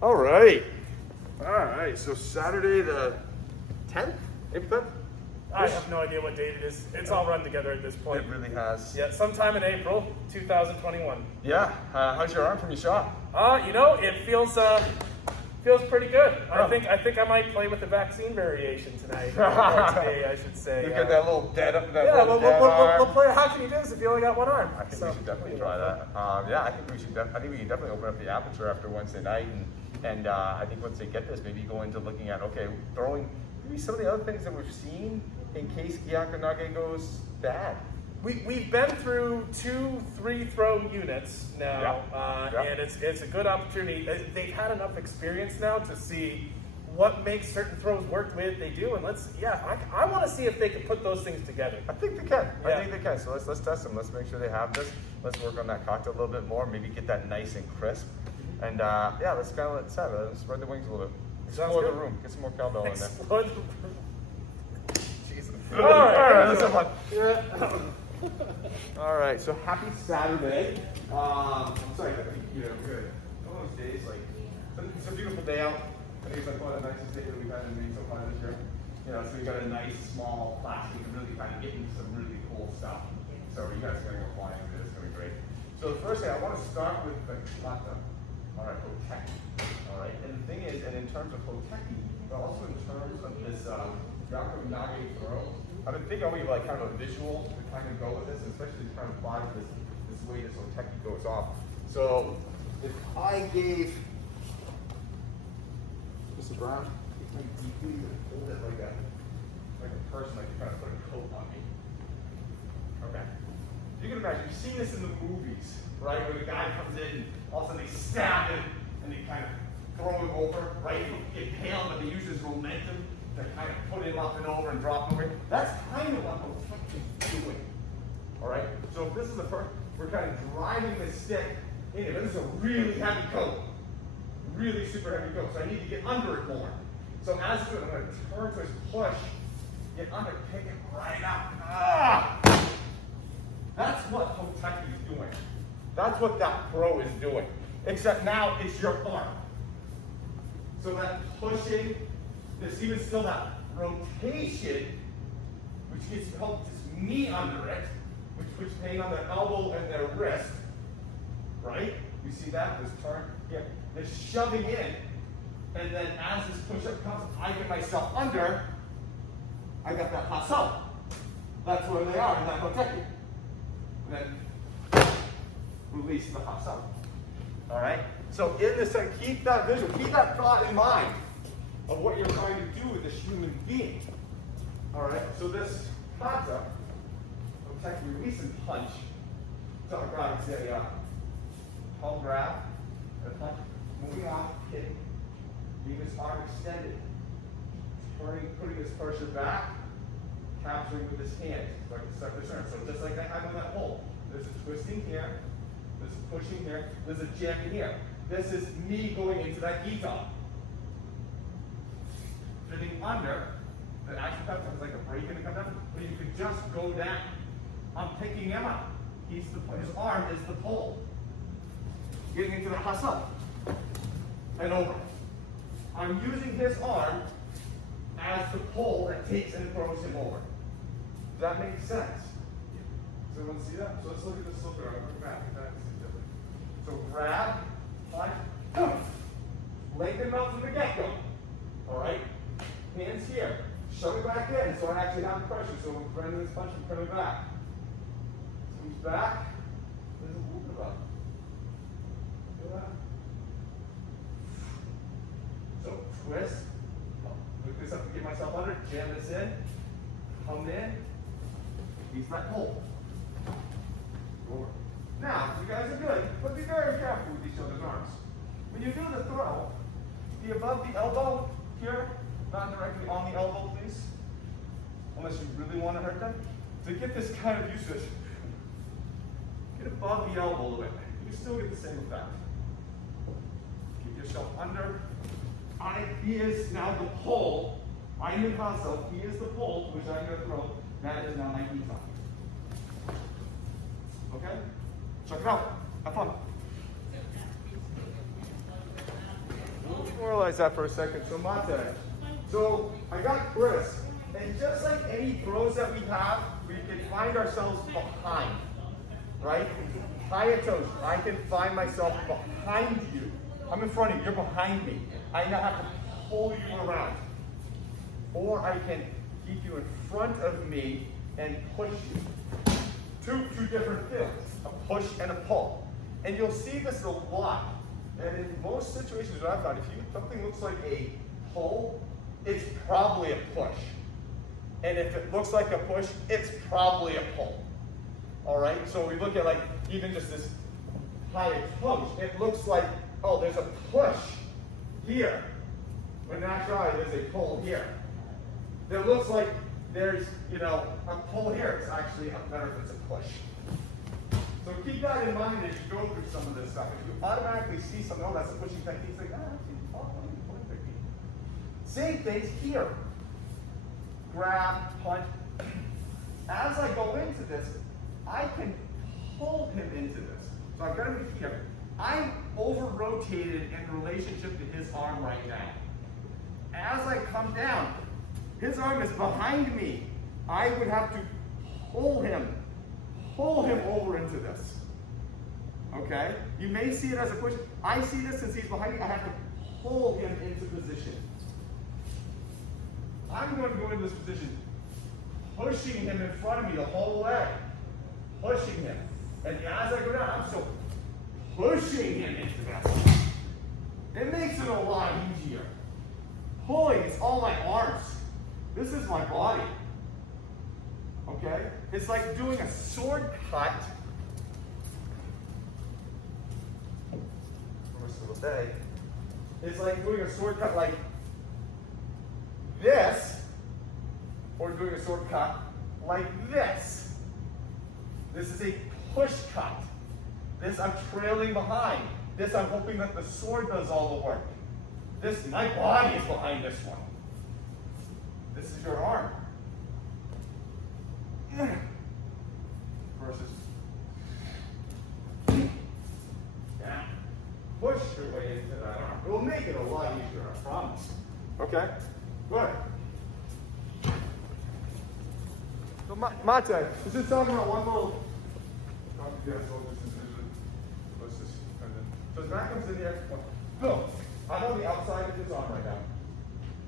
All right. All right. So Saturday the 10th? April 10th? I have no idea what date it is. It's all run together at this point. It really has. Yeah, sometime in April 2021. Yeah. How's your arm from your shot? You know, it feels pretty good. I think I might play with the vaccine variation tonight. Or today, I should say. You get that little dead up that Yeah, little dead arm. we'll play. How can you do this if you only got one arm? I think we should definitely try that. Yeah, I think we should. I think we can definitely open up the aperture after Wednesday night, and I think once they get this, maybe go into looking at throwing maybe some of the other things that we've seen in case Gyaku Nage goes bad. We've been through 2 3-throw units now, and it's a good opportunity. They've had enough experience now to see what makes certain throws work the way that they do, and I want to see if they can put those things together. I think they can. Yeah. I think they can. So let's test them. Let's make sure they have this. Let's work on that cocktail a little bit more. Maybe get that nice and crisp. And let's kind of let's spread the wings a little bit. Explore the room. Get some more cowbell in there. Explore the room. Jesus. All right. Let's have fun. Yeah. All right, so happy Saturday. I'm sorry, good. One of those days, it's a beautiful day out. I think it's like one of the nicest days that we've had in Maine so far this year. So we got a nice small class. We can really kind of get into some really cool stuff. So you guys are going to go flying with it. It's going to be great. So the first thing, I want to start with the kata. All right, Hoteki. All right, and the thing is, and in terms of Hoteki, but also in terms of this Gyaku Nage throw, I've been thinking only like kind of a visual to kind of go with this, especially to kind of apply this way this Hoteki goes off. So if I gave Mrs. Brown, you can hold it like a person, like you're trying to put a coat on me. Okay. You can imagine, you've seen this in the movies, right? Where the guy comes in, and all of a sudden they stab him, and they kind of throw him over, right? He get pale, but they use his momentum to kind of put him up and over and drop him over. That's kind of what Hoteki is doing. All right? So if this is the first, we're kind of driving the stick in it. But this is a really heavy coat. Really super heavy coat. So I need to get under it more. So as I do it, I'm going to turn to his push, get under, pick it right up. Ah! That's what Hoteki is doing. That's what that throw is doing. Except now it's your arm. So that pushing, there's even still that rotation, which gets helped this knee under it, which puts pain on their elbow and their wrist, right? You see that? This turn here. They're shoving in, and then as this push-up comes, I get myself under, I got that hustle. That's where they are in that Hoteki. And then release the hustle. All right? So in this thing, keep that visual, keep that thought in mind of what you're trying to do with this human being. All right? So this kata, Hoteki release and punch. So grab, say, palm grab, and punch, moving off, hitting, leaving his arm extended, putting his pressure back, capturing with his hand, like a separate turn. So just like I have on that hole, there's a twisting here, there's a pushing here, there's a jamming here. This is me going into that gita. Fitting under, the action comes like a break and it comes down, but you could just go down. I'm picking him up. His arm is the pole. Getting into the hustle. And over. I'm using his arm as the pole that takes and throws him over. Does that make sense? So everyone see that? So let's look at this slipper. I'm looking back. That is different. So grab, punch, boom. Lengthen out from the get-go. All right? Hands here. Shove it back in so I actually have the pressure. So when Brendan is punching, put it back. So he's back. There's a little bit of a. Feel that? So twist. Look this up to get myself under. Jam this in. Come in. He's that pole. Over. Now, you guys are good, but be very careful with each other's arms. When you do the throw, be above the elbow here, not directly on the elbow, please. Unless you really want to hurt them. To get this kind of usage, get above the elbow a little bit. You can still get the same effect. Keep yourself under. He is now the pole. I am in hustle. He is the pole, which I'm going to throw. That is now my gita. Okay? Check it out. Have fun. Memorialize that for a second. So mate. So I got Chris, and just like any throws that we have, we can find ourselves behind, right? Hayatoshi, I can find myself behind you. I'm in front of you, you're behind me. I now have to pull you around. Or I can keep you in front of me and push you. Two different feelings, a push and a pull. And you'll see this a lot. And in most situations that I've found, if something looks like a pull, it's probably a push. And if it looks like a push, it's probably a pull. All right, so we look at like even just this high push. It looks like, oh, there's a push here. When actually there's a pull here. It looks like there's, a pull here. It's actually better if it's a push. So keep that in mind as you go through some of this stuff. If you automatically see something, oh, that's a pushing technique, it's like, that's a pulling technique. Same things here. Grab, punch. As I go into this, I can pull him into this. So I've got him here. I'm over-rotated in relationship to his arm right now. As I come down, his arm is behind me. I would have to pull him over into this. Okay? You may see it as a push. I see this since he's behind me. I have to pull him into position. I'm going to go into this position, pushing him in front of me the whole way. Pushing him. And as I go down, I'm still pushing him into this. It makes it a lot easier. Pulling is all my arms. This is my body. Okay? It's like doing a sword cut. First of the day. It's like doing a sword cut like this, or doing a sword cut like this. This is a push cut. This I'm trailing behind. This I'm hoping that the sword does all the work. This, my body is behind this one. This is your arm. Versus down. Push your way into that arm. It will make it a lot easier, I promise. Okay? Good. So Mate, this is talking about one little so as Matt comes in here, boom. I'm on the outside of his arm right now.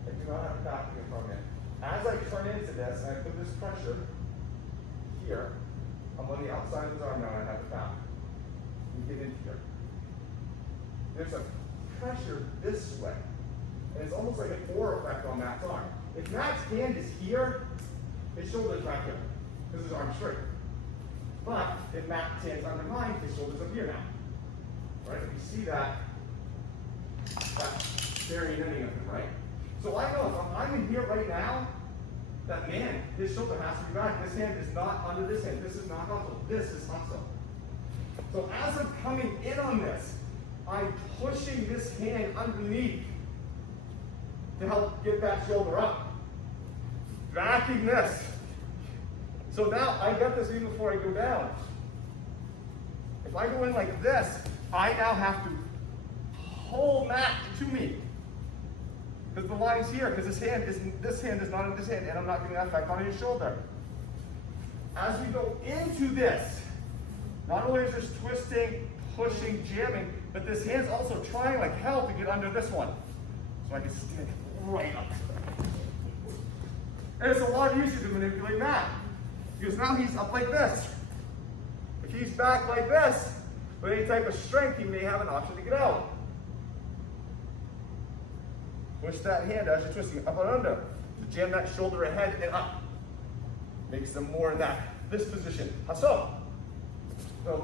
I do not have a back in front of me. As I turn into this, and I put this pressure here, I'm on the outside of his arm now, and I have the back. We get into here. There's a pressure this way. And it's almost like an aura effect on Matt's arm. If Matt's hand is here, his shoulder's back here, because his arm's straight. But if Matt's hand's under mine, his shoulder's up here now. Right? You see that varying ending of him, right? So I know if I'm in here right now, that man, his shoulder has to be back. This hand is not under this hand. This is not hustle. This is hustle. So as I'm coming in on this, I'm pushing this hand underneath to help get that shoulder up. Backing this. So now I got this even before I go down. If I go in like this, I now have to pull Matt to me. Because the line's here, because this hand is not in this hand, and I'm not getting that effect on his shoulder. As we go into this, not only is this twisting, pushing, jamming, but this hand's also trying like hell to get under this one. So I can stand right up. And it's a lot easier to manipulate Matt. Because now he's up like this. If he's back like this, with any type of strength, he may have an option to get out. Push that hand as you're twisting up and under. Jam that shoulder ahead and up. Makes them more in this position. Hasso. No,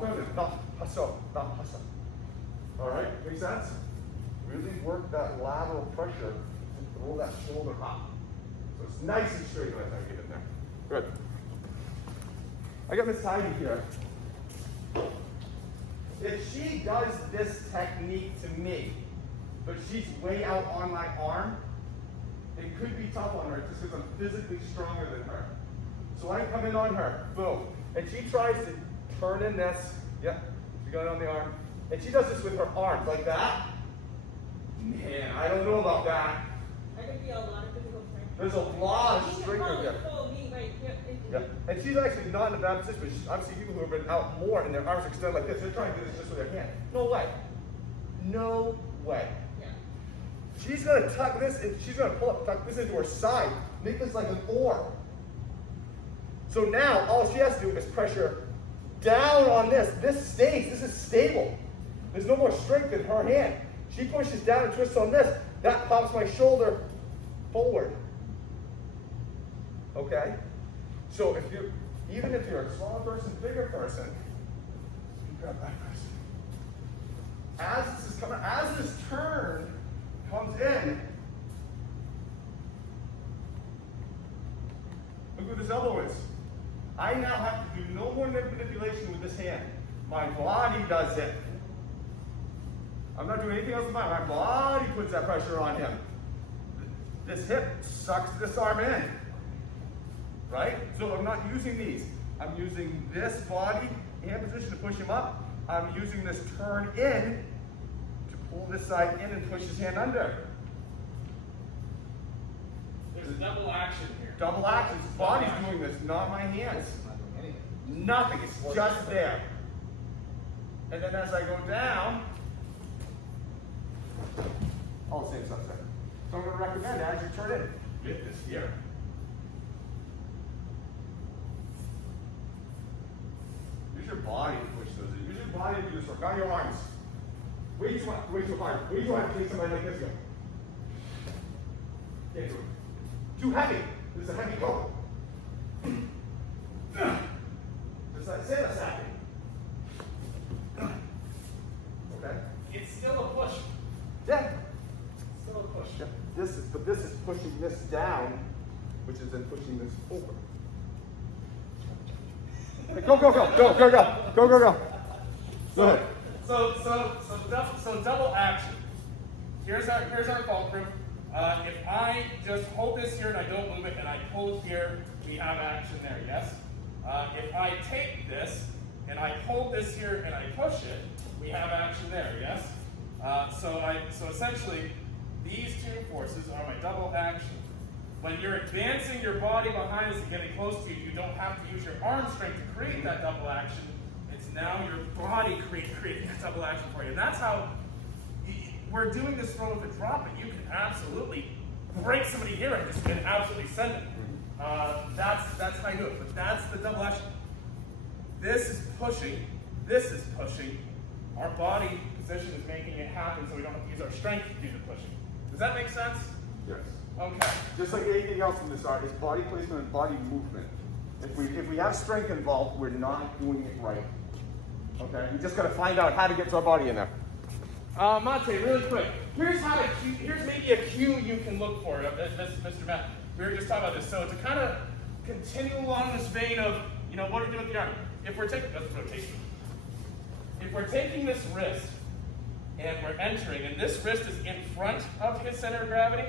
hasso, not hasso. All right, make sense? Really work that lateral pressure to roll that shoulder up. So it's nice and straight when I get in there. Good. I got Miss Heidi here. If she does this technique to me, but she's way out on my arm, it could be tough on her just because I'm physically stronger than her. So I come in on her, boom, and she tries to turn in this, yep, she's going on the arm, and she does this with her arms like that. Man, I don't know about that. There could be a lot of physical strength. There's a lot of You can strength in there. pull me right here into Yeah, me. and she's actually not in a bad position, but I've seen people who have been out more and their arms are extended like this. They're trying to do this just with their hand. No way. No way. Yeah. She's gonna tuck this, and she's gonna tuck this into her side, make this like an oar. So now all she has to do is pressure down on this. This stays. This is stable. There's no more strength in her hand. She pushes down and twists on this. That pops my shoulder forward. Okay? So if you, even if you're a smaller person, bigger person, you grab that person. As this is coming, as this turn comes in, look what this elbow is. I now have to do no more manipulation with this hand. My body does it. I'm not doing anything else with mine. My body puts that pressure on him. This hip sucks this arm in. Right? So I'm not using these. I'm using this body hand position to push him up. I'm using this turn in to pull this side in and push his hand under. There's a double action here. Double action. His body's doing this, not my hands. Nothing. It's just there. And then as I go down, all the same stuff there. So I'm going to recommend as you turn in, get this here. Use your body to push those in. Use your body to do this work, not your arms. Way too hard. Way too hard. Way too hard to take somebody like this go. Can't do it. Too heavy. This is a heavy go. Just like Santa sacking. Okay? It's still a push. Yeah. Still a push. Yep. But this is pushing this down, which is then pushing this forward. Hey, go, go, go, go, go, go, go, go, go. Go ahead. So double action. Here's our fulcrum. If I just hold this here and I don't move it and I pull here, we have action there, yes? If I take this and I hold this here and I push it, we have action there, yes? So essentially, these two forces are my double action. When you're advancing your body behind us and getting close to you, you don't have to use your arm strength to create that double action. It's now your body creating that double action for you. And that's how we're doing this throw with a drop, and you can absolutely break somebody here and absolutely send it. That's how you do it. But that's the double action. This is pushing. This is pushing. Our body position is making it happen, so we don't have to use our strength to do the pushing. Does that make sense? Yes. Okay. Just like anything else in this art, is body placement and body movement. If we have strength involved, we're not doing it right. Okay? We just got to find out how to get our body in there. Monte, really quick. Here's maybe a cue you can look for, Mr. Matt. We were just talking about this. So to kind of continue along this vein of, what are we doing with the arm? If we're taking, that's rotation. If we're taking this wrist and we're entering, and this wrist is in front of his center of gravity,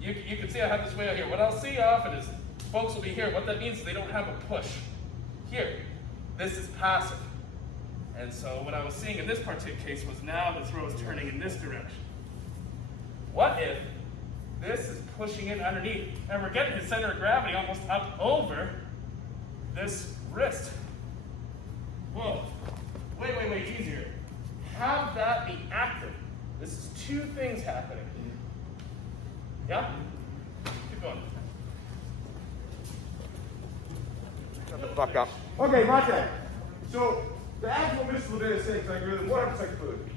you can see I have this way out here. What I'll see often is folks will be here. What that means is they don't have a push here. This is passive. And so what I was seeing in this particular case was now the throw is turning in this direction. What if this is pushing in underneath and we're getting his center of gravity almost up over this wrist? Whoa. Wait, easier. Have that be active. This is two things happening. Yeah? Keep going. Shut the fuck up. Okay, Monte. So the actual visual data is saying, I agree with 100% food.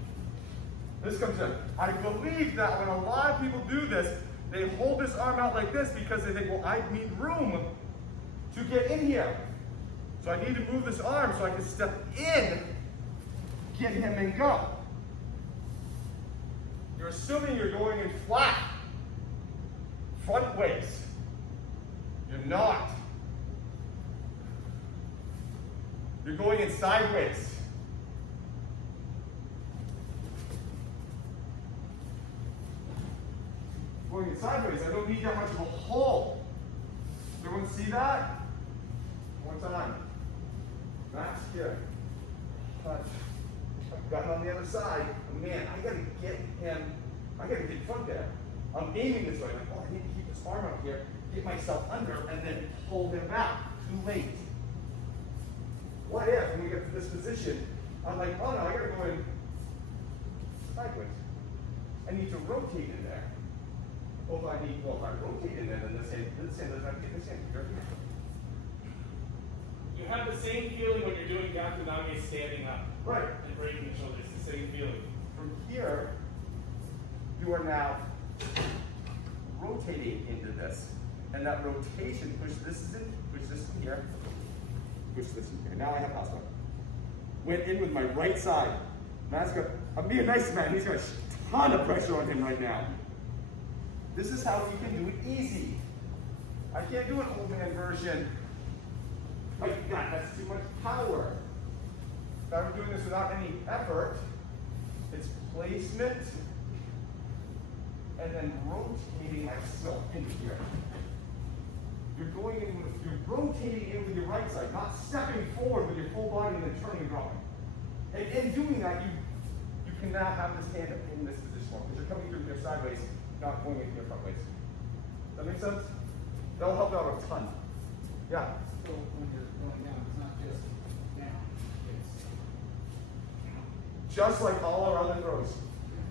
This comes in. I believe that when a lot of people do this, they hold this arm out like this because they think, well, I need room to get in here. So I need to move this arm so I can step in, get him and go. You're assuming you're going in flat, front ways. You're not. You're going in sideways. Going in sideways, I don't need that much of a hole. Everyone see that? One time. Max here. Touch. I've gotten on the other side. Man, I gotta get him I gotta get front there. I'm aiming this way, like, oh, I need to keep this arm up here, get myself under, and then pull him back. Too late. What if, when we get to this position, I'm like, oh no, I gotta go in sideways. I need to rotate in there. Well, if I rotate in there, then this hand doesn't have to get this hand here. You have the same feeling when you're doing Gyaku Nage standing up. Right. And breaking the shoulders. It's the same feeling. From here, you are now rotating into this. And that rotation, push this in here, push this in here. Now I have hostile. Went in with my right side. I'm being nice, man. He's got a ton of pressure on him right now. This is how he can do it easy. I can't do an old man version. Like that, that's too much power. If I were doing this without any effort, it's placement and then rotating myself in here. You're rotating in with your right side, not stepping forward with your full body and then turning and dropping. And in doing that, you can now have this hand in this position because you're coming through your sideways, not going into your front ways. Does that make sense? That'll help out a ton. Yeah. So when you're going down, it's not just down, it's Just like all our other throws.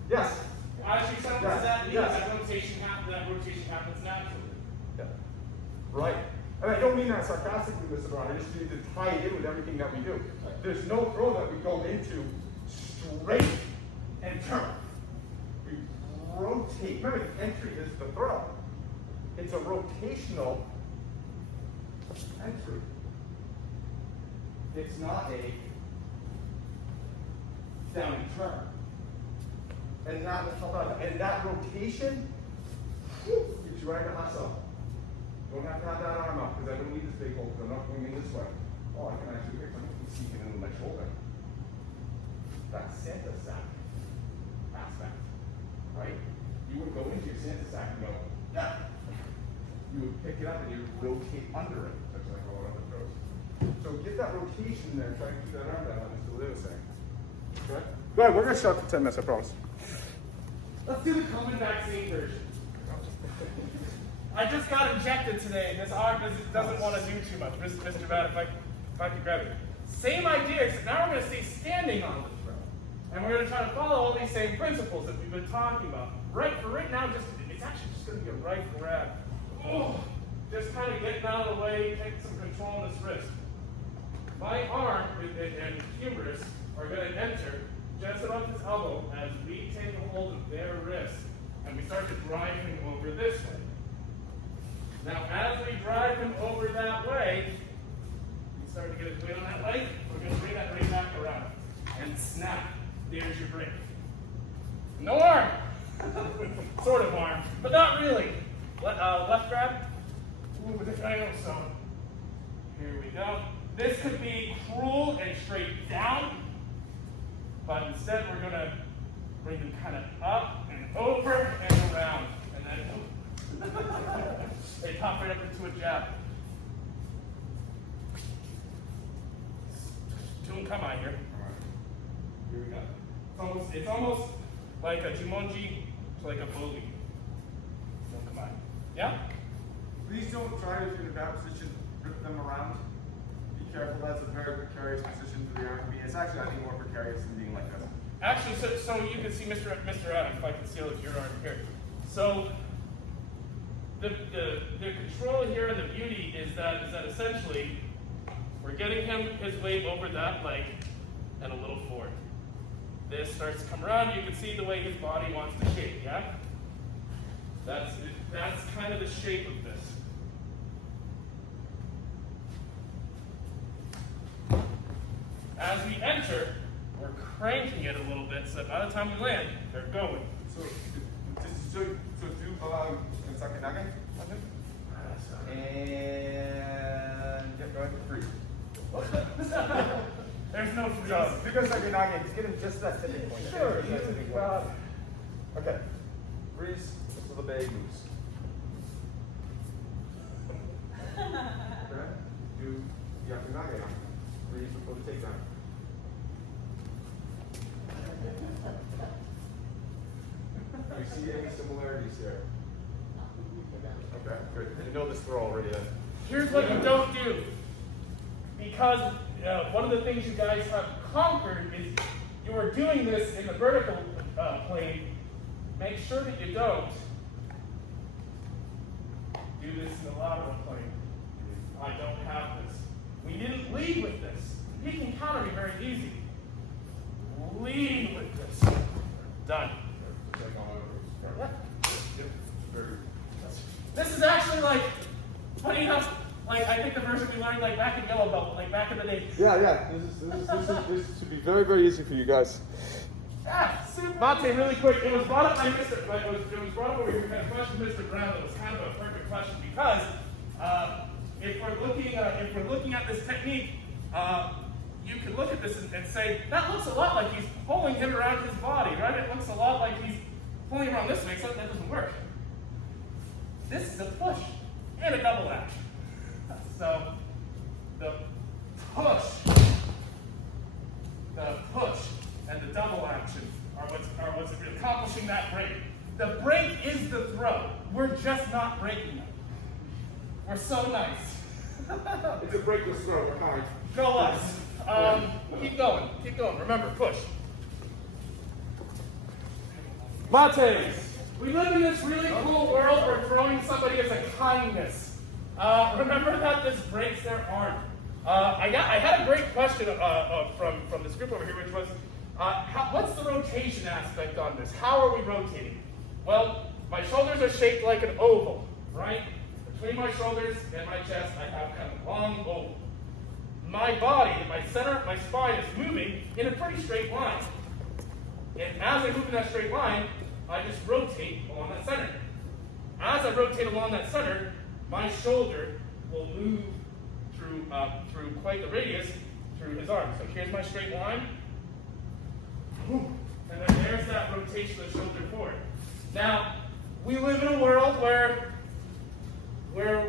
Yes. Actually, sometimes Yes. that means Yes. that rotation happens naturally. Yeah. Right. And I don't mean that sarcastically, Mr. Brown. I just need to tie it in with everything that we do. There's no throw that we go into straight and turn. We rotate. Remember, the entry is the throw. It's a rotational entry. It's not a down and turn. And that will help out. And that rotation gets you right in the hustle. Don't have to have that arm up because I don't need this big hole because I'm not going in this way. Oh, I can actually pick my see it in my shoulder. That Santa sack aspect, right? You would go into your Santa sack and go, yeah. You would pick it up and you would rotate under it, just like all other throws. So get that rotation there, try to keep that arm down on this little saying. Okay? Go ahead, we're gonna shut for 10 minutes, I promise. Let's do the coming vaccine version. I just got injected today, and this arm doesn't want to do too much. Mr. Matt, if I could grab it. Same idea, except now we're going to stay standing on the throw. And we're going to try to follow all these same principles that we've been talking about. Right now, it's actually just going to be a right grab. Oh, just kind of getting out of the way, taking some control on this wrist. My arm and humerus are going to enter just above his elbow as we take a hold of their wrist. And we start to drive him over this way. Now, as we drive him over that way, we start to get his weight on that leg. We're going to bring that right back around. And snap. There's your break. No arm. Sort of arm, but not really. Left grab. Ooh, with the triangle. So, here we go. This could be cruel and straight down, but instead we're going to bring him kind of up and over and around. And then they pop right up into a jab. Come here. Here we go. It's almost like a jumonji to like a bogey. Come on. Yeah? Please don't try to, if you're in that position, rip them around. Be careful, that's a very precarious position for the arm to be. It's actually, I think, more precarious than being like this. Actually, so you can see Mr. Adam, if I can seal your arm here. So the control here and the beauty is that essentially we're getting him his weight over that leg and a little forward. This starts to come around. You can see the way his body wants to shape. Yeah, that's kind of the shape of this. As we enter, we're cranking it a little bit so that by the time we land, they're going. So do Kentucky Nugget. And get going for free. There's no freeze. So, do Kentucky Nugget, just get him just that tipping point. Sure, Just that tipping point. Okay. Freeze until the bag moves. Okay. Do Gyaku Nage. Freeze before the takedown. Nice. see any similarities here? Okay, good. And you know this throw already then. Here's what you don't do. Because one of the things you guys have conquered is you are doing this in the vertical plane. Make sure that you don't do this in the lateral plane. I don't have this. We didn't lead with this. You can counter me very easy. Lead with this. Done. This is actually like, funny enough, like I think the version we learned like back in Yellow Belt, like back in the day. Yeah. This should be very, very easy for you guys. Mate, really quick, it was brought up by Mr. It was brought up over here. We had a question, Mr. Brown, that was kind of a perfect question because if we're looking at this technique, you can look at this and say that looks a lot like he's pulling him around his body, right? It looks a lot like he's pulling around this way, except that doesn't work. This is a push and a double action. So the push and the double action are what's accomplishing that break. The break is the throw. We're just not breaking it. We're so nice. It's a breakless throw. We're hard. Go us. Keep going. Keep going. Remember, push. Mates. We live in this really cool world where throwing somebody is a kindness. Remember that this breaks their arm. I had a great question from this group over here, which was, what's the rotation aspect on this? How are we rotating? Well, my shoulders are shaped like an oval, right? Between my shoulders and my chest, I have kind of a long oval. My body, my center, my spine is moving in a pretty straight line. And as I move in that straight line, I just rotate along that center. As I rotate along that center, my shoulder will move through quite the radius through his arm. So here's my straight line. And then there's that rotation of the shoulder forward. Now, we live in a world where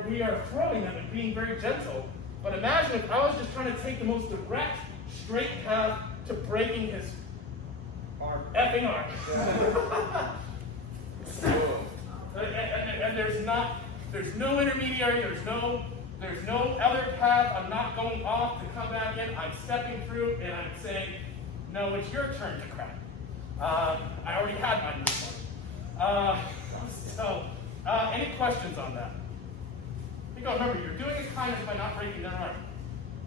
we are throwing them and being very gentle. But imagine if I was just trying to take the most direct, straight path to breaking his effing arm. And there's no intermediary, there's no other path. I'm not going off to come back in. I'm stepping through and I'm saying, no, it's your turn to crack. I already had mine this morning. Any questions on that? You gotta remember, you're doing a kindness by not breaking their arm.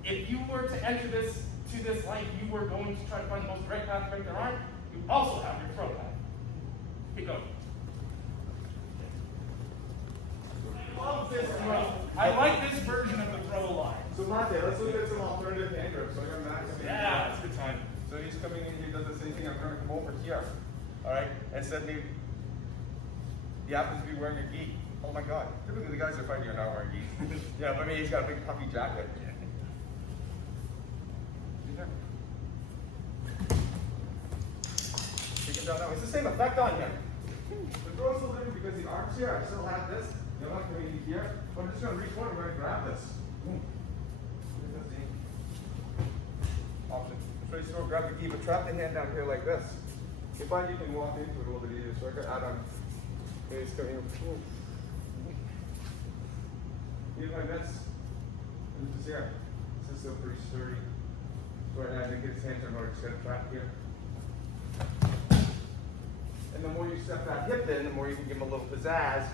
If you were to enter this to this length, you were going to try to find the most direct path to break their arm. You also have your throw path. Keep going. I love this throw. I like this version of the throw a lot. So Mate, let's look at some alternative hand grips. So I got Max. Yeah, it's a good time. So he's coming in, he does the same thing. I'm going to come over here. All right? And suddenly, he happens to be wearing a gi. Oh my God. Typically the guys are fighting are not wearing gi. Yeah, but I mean, he's got a big puffy jacket. Take him down that way. It's the same effect on him. The throw's a little different because the arm's here. I still have this. You're not coming in here. But I'm just going to reach forward and we're going to grab this. Boom. Option. So you still grab the gi, but trap the hand down here like this. You find you can walk into it a little bit easier. So I can add on. He's coming in. Even like this. And this is here. This is still pretty sturdy. So right now I think his hands are more just going to trap here. And the more you step that hip in, the more you can give him a little pizzazz.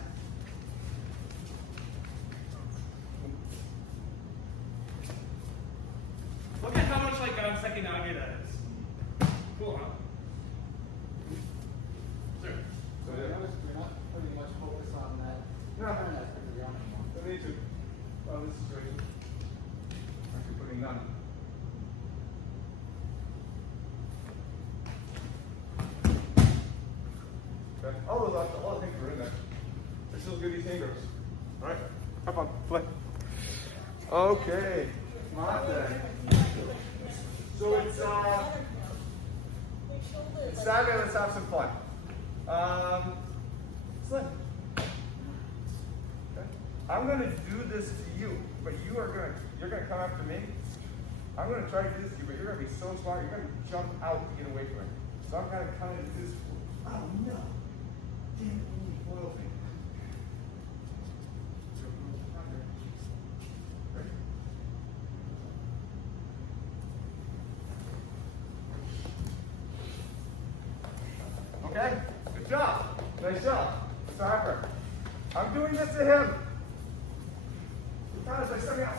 Look at how much like Gyaku Nage that is. Cool, huh? Sure. So you're not putting much focus on that. No. Turn aspect of the arm anymore. Don't need to. Oh, this is great. Actually putting none. Okay. All the things are in there. This still good these fingers. All right. Have fun. Play. Okay. Mate. So it's Saturday. Let's have some fun. Slim. Okay. I'm gonna do this to you, but you're gonna come after me. I'm gonna try to do this to you, but you're gonna be so smart. You're gonna jump out to get away from it. So I'm gonna kind of do this. Oh no! in any foil thing. Okay, good job. Nice job. Soccer. I'm doing this to him. Because I sent me out.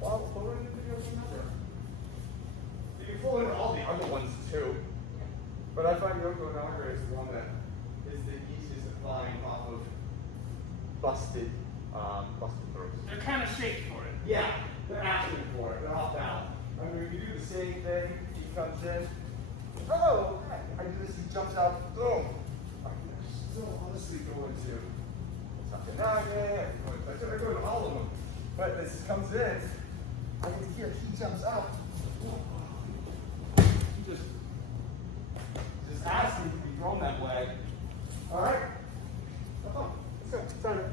Well, pull in the video number. You can pull in all the other ones too. But I find Yoko Nage is the one that is the easiest to find off of busted throws. They're kind of shaped for it. Yeah, they're asking for it. They're off down. I mean, we can do the same thing. He comes in. Oh, I do this. He jumps out. Boom. I can still honestly go into Gyaku Nage. I go to all of them. But this comes in. I can hear he jumps out. He just asking to be thrown that way. All right. Oh, let's go. Sorry.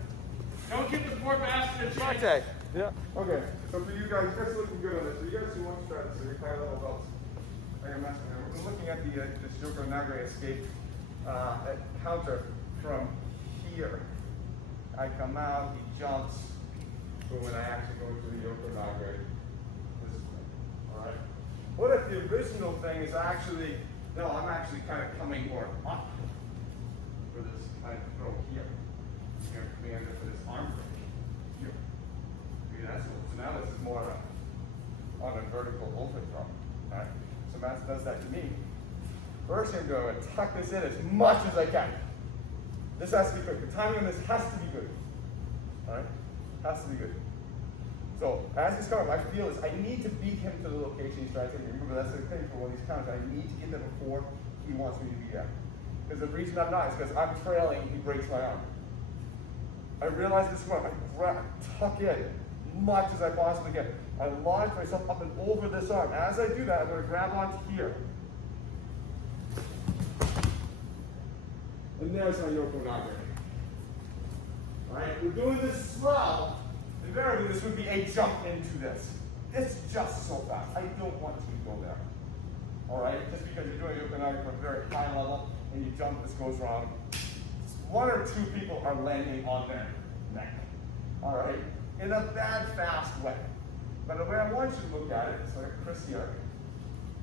Don't give the poor bastard a chance. Okay. Yeah. Okay. So for you guys looking good on this. So you guys who want to try this, so you're high level belts. Like I'm asking, we're looking at the this Yoko Nage escape counter from here. I come out, he jumps, but when I actually go to the Yoko Nage, this is me. All right. What if the original thing is actually I'm actually kind of coming more up for this kind of throw here. You're coming under for this arm throw here. That's cool. So now this is more on a vertical overthrow. All right. So Matt does that to me. First, I'm going to tuck this in as much as I can. This has to be good. The timing on this has to be good. All right? Has to be good. So as he's coming, my feel is I need to beat him to the location he's trying to take me. Remember, that's the thing for when he's counting. I need to get there before he wants me to be there. Because the reason I'm not is because I'm trailing, he breaks my arm. I realize this one, I tuck in as much as I possibly can. I launch myself up and over this arm. As I do that, I'm going to grab onto here. And there's my Yoko Nage. Alright, we're doing this slow. Invariably, this would be a jump into this. It's just so fast. I don't want you to go there. Alright, just because you're doing Yoko Nage from a very high level and you jump, this goes wrong. One or two people are landing on their neck. Alright, in a bad, fast way. But the way I want you to look at it, it's like Chris here,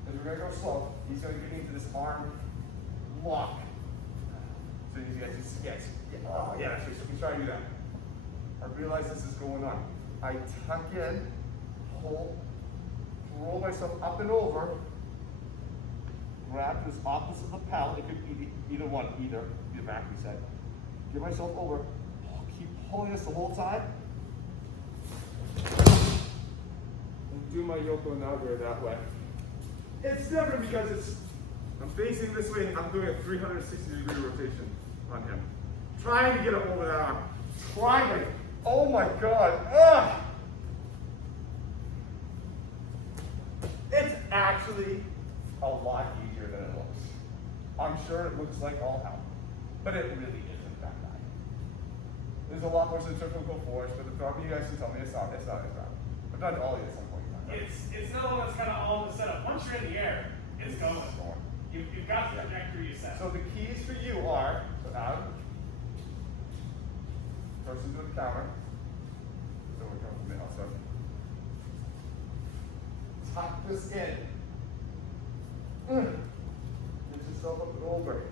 is we're going to go slow. He's going to get into this arm lock. So you guys just, yes. Oh, yeah, so we try to do that. I realize this is going on. I tuck in, hold, roll myself up and over, grab this opposite lapel. It could be either one, either back we said. Get myself over, keep pulling this the whole time. And do my Yoko Nage that way. It's different because I'm facing this way and I'm doing a 360-degree rotation on him. Trying to get him over that arm. Trying to. Oh my God. Ugh. It's actually a lot easier than it looks. I'm sure it looks like all hell, but it really isn't that bad. There's a lot more centrifugal force, but the problem you guys can tell me it's not. I've done all of it at some point in time. It's not one that's kind of all in the setup. Once you're in the air, it's going. You've got the trajectory you set. So the keys for you are, so out, first into the counter, so we come from the outside. Tuck this in. Get yourself up and over.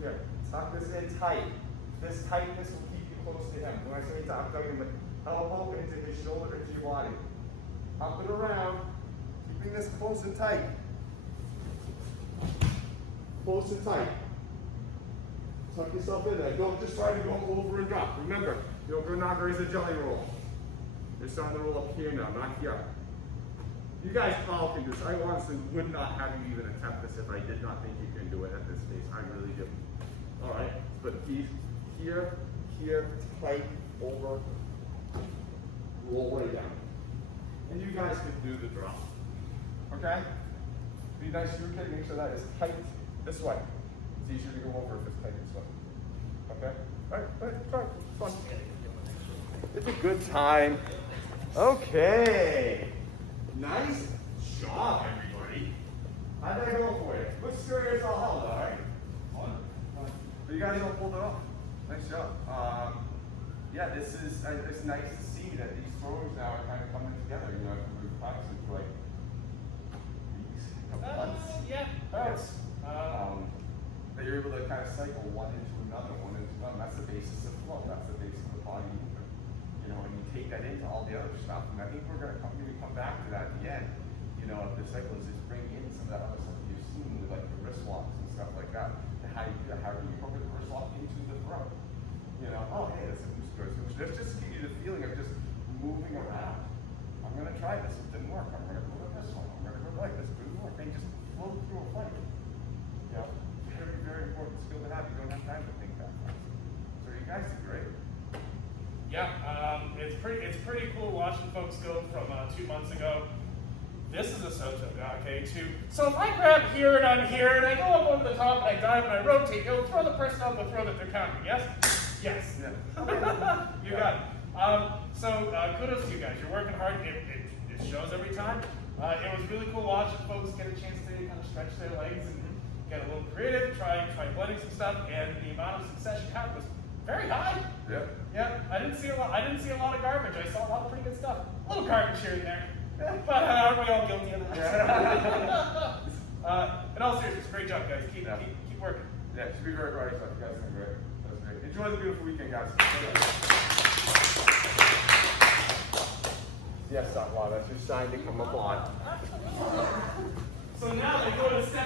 Here, tuck this in tight. This tightness will keep you close to him. When I say tuck, I'm talking about elbow into his shoulder, into your body. Up and around, keeping this close and tight. Close and tight. Tuck yourself in there. Don't just try to go over and drop. Remember, Yoko Nage is a jelly roll. You're starting to roll up here now, not here. You guys all can do this. I honestly would not have you even attempt this if I did not think you can do it at this stage. I really do. All right, but keys here, tight, over, roll right down. And you guys can do the drop. Okay? Be nice to your kid, make sure that is tight this way. It's easier to go over if it's tight this way. Okay? All right, try it. It's fun. It's a good time. Okay. Nice job, everybody. How'd that go for you? What's your show. Yeah, this is it's nice to see that these throws now are kind of coming together. You know, we've practiced for like weeks, a couple months. Yeah. Yes. That you're able to kind of cycle one into another, one into another. That's the basis of flow. That's the basis of the body movement. You know, and you take that into all the other stuff. And I think we're gonna come back to that at the end. You know, of the cycle is bring in some of that other stuff you've seen with like the wrist locks and stuff like that. And how you incorporate the wrist lock into the throw. You know, oh hey, that's a boost goes. Just to give you the feeling of just moving around. I'm gonna try this. It didn't work. I'm gonna go with this one. I'm gonna go like this. Didn't work. They just flow through a fight. You know, very, very important skill to have. You don't have time to think that fast. So you guys did great. Yeah, it's pretty cool watching folks go from 2 months ago. This is a Soto Gake too. So if I grab here and I'm here and I go up over the top and I dive and I rotate, you'll throw the person on the throw that they're counting. Yes? Yes. Yeah. You got it. So kudos to you guys. You're working hard. It shows every time. It was really cool watching folks get a chance to kind of stretch their legs and get a little creative, try blending some stuff, and the amount of success you had was very high. Yeah. Yeah, I didn't see a lot of garbage. I saw a lot of pretty good stuff. A little garbage here and there. But aren't we all guilty of that? In all seriousness, great job, guys. Keep working. Yeah, it should be very bright stuff. You guys did great. That was great. Enjoy the beautiful weekend, guys. Yes, wow, that's your sign to come up on. So now they go to step